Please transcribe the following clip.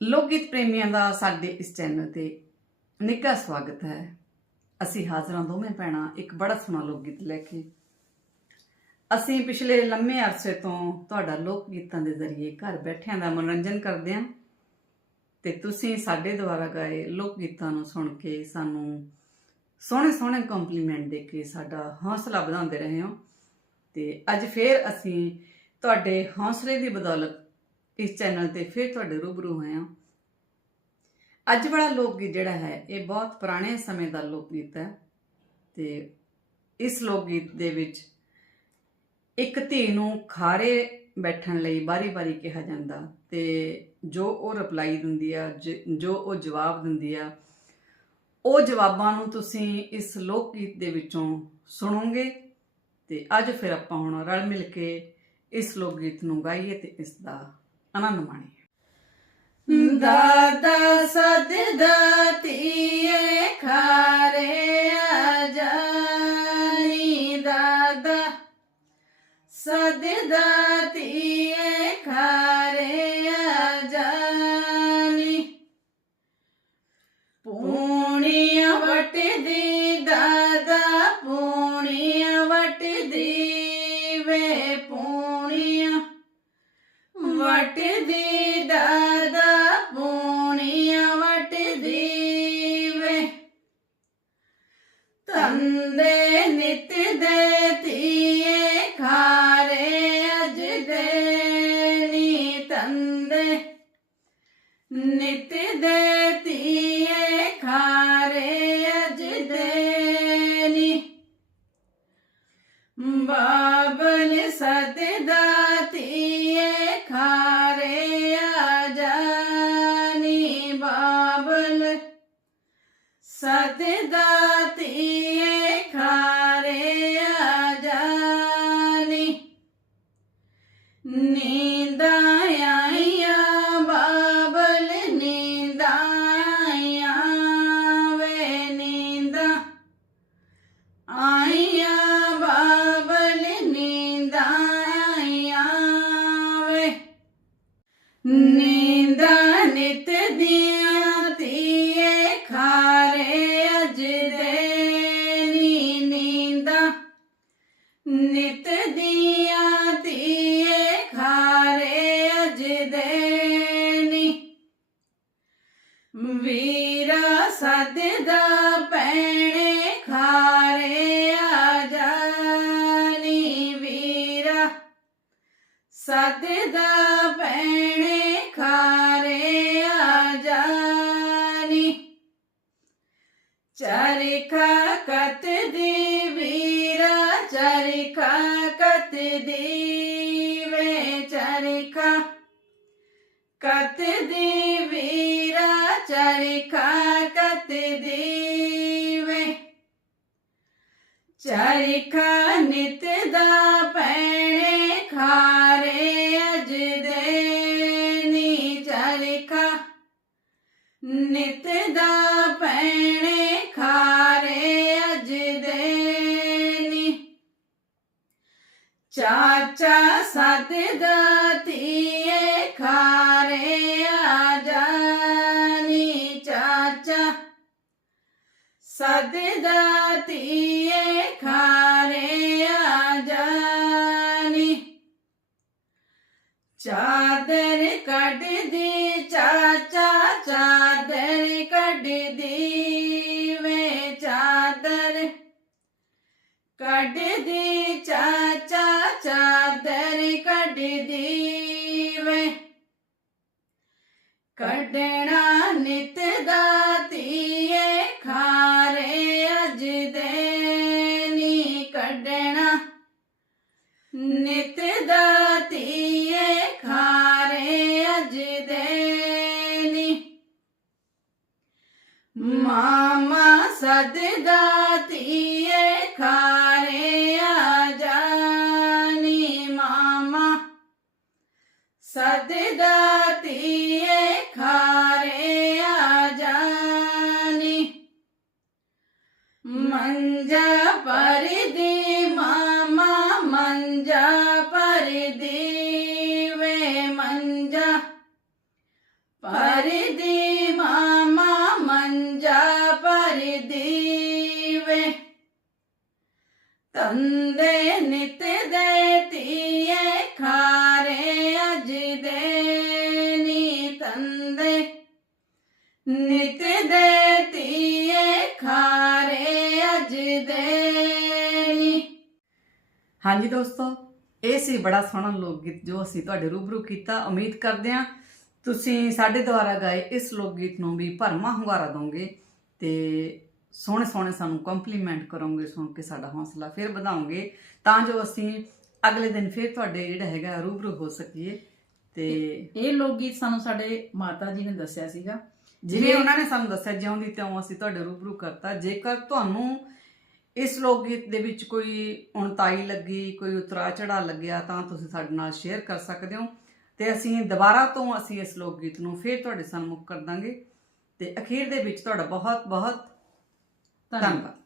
ਲੋਕ ਗੀਤ ਪ੍ਰੇਮੀਆਂ ਦਾ ਸਾਡੇ ਇਸ ਚੈਨਲ ਤੇ ਨਿੱਘਾ ਸਵਾਗਤ ਹੈ। ਅਸੀਂ ਹਾਜ਼ਰਾਂ ਦੋਵੇਂ ਭੈਣਾਂ ਇੱਕ ਬੜਾ ਸੋਹਣਾ ਲੋਕ ਗੀਤ ਲੈ ਕੇ। ਅਸੀਂ ਪਿਛਲੇ ਲੰਮੇ ਅਰਸੇ ਤੋਂ ਤੁਹਾਡਾ ਲੋਕ ਗੀਤਾਂ ਦੇ ਜ਼ਰੀਏ ਘਰ ਬੈਠਿਆਂ ਦਾ ਮਨੋਰੰਜਨ ਕਰਦੇ ਹਾਂ ਤੇ ਤੁਸੀਂ ਸਾਡੇ ਦੁਆਰਾ ਗਾਏ ਲੋਕ ਗੀਤਾਂ ਨੂੰ ਸੁਣ ਕੇ ਸਾਨੂੰ ਸੋਹਣੇ ਸੋਹਣੇ ਕੰਪਲੀਮੈਂਟ ਦੇ ਕੇ ਸਾਡਾ ਹੌਸਲਾ ਵਧਾਉਂਦੇ ਰਹੇ ਹੋ। ਤੇ ਅੱਜ ਫੇਰ ਅਸੀਂ ਤੁਹਾਡੇ ਹੌਸਲੇ ਦੀ ਬਦੌਲਤ ਇਸ ਚੈਨਲ ਤੇ ਫਿਰ ਤੁਹਾਡੇ ਰੂਬਰੂ ਹੋਏ ਹਾਂ। ਅੱਜ ਵਾਲਾ ਲੋਕ ਗੀਤ ਜਿਹੜਾ ਹੈ, ਇਹ ਬਹੁਤ ਪੁਰਾਣੇ ਸਮੇਂ ਦਾ ਲੋਕ ਗੀਤ ਹੈ ਤੇ ਇਸ ਲੋਕ ਗੀਤ ਦੇ ਵਿੱਚ ਇੱਕ ਧੀ ਨੂੰ ਖਾਰੇ ਬੈਠਣ ਲਈ ਬਾਰੀ-ਬਾਰੀ ਕਿਹਾ ਜਾਂਦਾ ਤੇ ਜੋ ਉਹ ਰਿਪਲਾਈ ਦਿੰਦੀ ਆ, ਜ- ਜੋ ਉਹ ਜਵਾਬ ਦਿੰਦੀ ਆ, ਉਹ ਜਵਾਬਾਂ ਨੂੰ ਤੁਸੀਂ ਇਸ ਲੋਕ ਗੀਤ ਦੇ ਵਿੱਚੋਂ ਸੁਣੋਗੇ ਤੇ ਅੱਜ ਫਿਰ ਆਪਾਂ ਹੁਣ ਰਲ ਮਿਲ ਕੇ ਇਸ ਲੋਕ ਗੀਤ ਨੂੰ ਗਾਈਏ ਤੇ ਇਸ ਦਾ ਆਨੰਦ ਮਾਣੀਏ। ਦਾਦਾ ਸਦਦਾ ਤੀਏ ਖਾਰੇ ਆ ਦਾਦਾ ਸਦ ਦਾ ਬਾਬਲ ਸਦਦਾ ਦਾ ਨੀਂਦਾਂ ਨਿਤ ਦੀਆਂ ਧੀਏ ਖਾਰੇ ਅਜ ਦੇ ਨੀ ਨੀਂਦਾਂ। ਨਿਤ ਦੀਆਂ ਧੀਏ ਖਾਰੇ ਅਜ ਦੇ ਨੀ। ਵੀਰਾ ਸਦਦਾ ਪੈਣੇ ਖਾਰੇ ਆ ਜਾਨੀ ਵੀਰਾ। ਸਦਦਾ ਚਰਖਾ ਕਤ ਦੀ ਵੀਰਾ ਚਰਖਾ ਕਤ ਦੀ ਵੇ ਚਰਖਾ ਕਤ ਦੀ ਵੀਰਾ ਚਰਖਾ ਕਤ ਦੀ ਵੇ ਚਰਖਾ ਨਿਤ ਦਾ ਪੈਣੇ ਖਾਰੇ ਅਜ ਦੇ ਨੀ। ਚਰਖਾ ਨਿਤ ਦਾ ਚਾਚਾ ਸਦਦਾ ਧੀਏ ਖਾਰੇ ਆ ਜਾਨੀ ਚਾਚਾ ਸਦਦਾ ਧੀਏ ਖਾਰੇ ਆ ਜਾਨੀ ਚਾਦਰ ਕੱਢਦੀ ਚਾਚਾ ਚਾਦਰ ਕੱਢਦੀ ਵੇ ਚਾਦਰ ਕੱਢਦੀ ਚਾਚਾ ਚਾਦਰ ਕੱਢਦੀ ਵੇ ਕੱਢਣਾ ਨਿਤ ਦਾ ਧੀਏ, ਖਾਰੇ ਅਜ ਦੇ ਨੀ ਕੱਢਣਾ। ਨਿਤ ਦਾ ਧੀਏ, ਖਾਰੇ ਅਜ ਦੇ ਨੀ ਮਾਮਾ ਸਦਦਾ ਧੀਏ ਖਾਰੇ ਸਦਦਾ ਧੀਏ ਖਾਰੇ ਆ ਜਾਨੀ। ਮੰਜਾ ਪਰਦੀ ਮਾਮਾ, ਮੰਜਾ ਪਰਦੀ ਵੇ ਮੰਜਾ। ਪਰਦੀ ਮਾਮਾ, ਮੰਜਾ ਪਰਦੀ ਵੇ। ਤੰਦੇ ਨਿਤ ਹਾਂਜੀ ਦੋਸਤੋ ਇਹ ਸੀ ਬੜਾ ਸੋਹਣਾ ਲੋਕ ਗੀਤ ਜੋ ਅਸੀਂ ਤੁਹਾਡੇ ਰੂਬਰੂ ਕੀਤਾ। ਉਮੀਦ ਕਰਦੇ ਹਾਂ ਤੁਸੀਂ ਸਾਡੇ ਦੁਆਰਾ ਗਾਏ ਇਸ ਲੋਕ ਗੀਤ ਨੂੰ ਵੀ ਭਰਮਾ ਹੁੰਗਾਰਾ ਦੋਗੇ ਤੇ ਸੋਹਣੇ ਸੋਹਣੇ ਸਾਨੂੰ ਕੰਪਲੀਮੈਂਟ ਕਰੋਗੇ ਸੁਣ ਕੇ ਸਾਡਾ ਹੌਸਲਾ ਫਿਰ ਵਧਾਓਗੇ। ਤਾਂ ਜੋ ਅਸੀਂ ਅਗਲੇ ਦਿਨ ਫਿਰ ਤੁਹਾਡੇ ਜਿਹੜਾ ਹੈਗਾ ਰੂਬਰੂ ਹੋ ਸਕੀਏ ਤੇ ਇਹ ਲੋਕ ਗੀਤ ਸਾਨੂੰ ਸਾਡੇ ਮਾਤਾ ਜੀ ਨੇ ਦੱਸਿਆ ਸੀਗਾ। ਜਿਵੇਂ ਉਹਨਾਂ ਨੇ ਸਾਨੂੰ ਦੱਸਿਆ ਜਿਉਂਦੀ ਤਿਉਂ ਅਸੀਂ ਤੁਹਾਡੇ ਰੂਬਰੂ ਕਰਤਾ। ਜੇਕਰ ਤੁਹਾਨੂੰ ਇਸ ਲੋਕ ਗੀਤ ਦੇ ਵਿੱਚ ਕੋਈ ਉਣਤਾਈ ਲੱਗੀ, ਕੋਈ ਉਤਰਾ ਚੜਾ ਲੱਗਿਆ ਤਾਂ ਤੁਸੀਂ ਸਾਡੇ ਨਾਲ ਸ਼ੇਅਰ ਕਰ ਸਕਦੇ ਹੋ। ਤੇ ਅਸੀਂ ਦੁਬਾਰਾ ਤੋਂ ਅਸੀਂ ਇਸ ਲੋਕ ਗੀਤ ਨੂੰ ਫੇਰ ਤੁਹਾਡੇ ਸਾਹਮਣੇ ਕਰ ਦਾਂਗੇ। ਤੇ ਅਖੀਰ ਦੇ ਵਿੱਚ ਤੁਹਾਡਾ ਬਹੁਤ ਬਹੁਤ ਧੰਨਵਾਦ।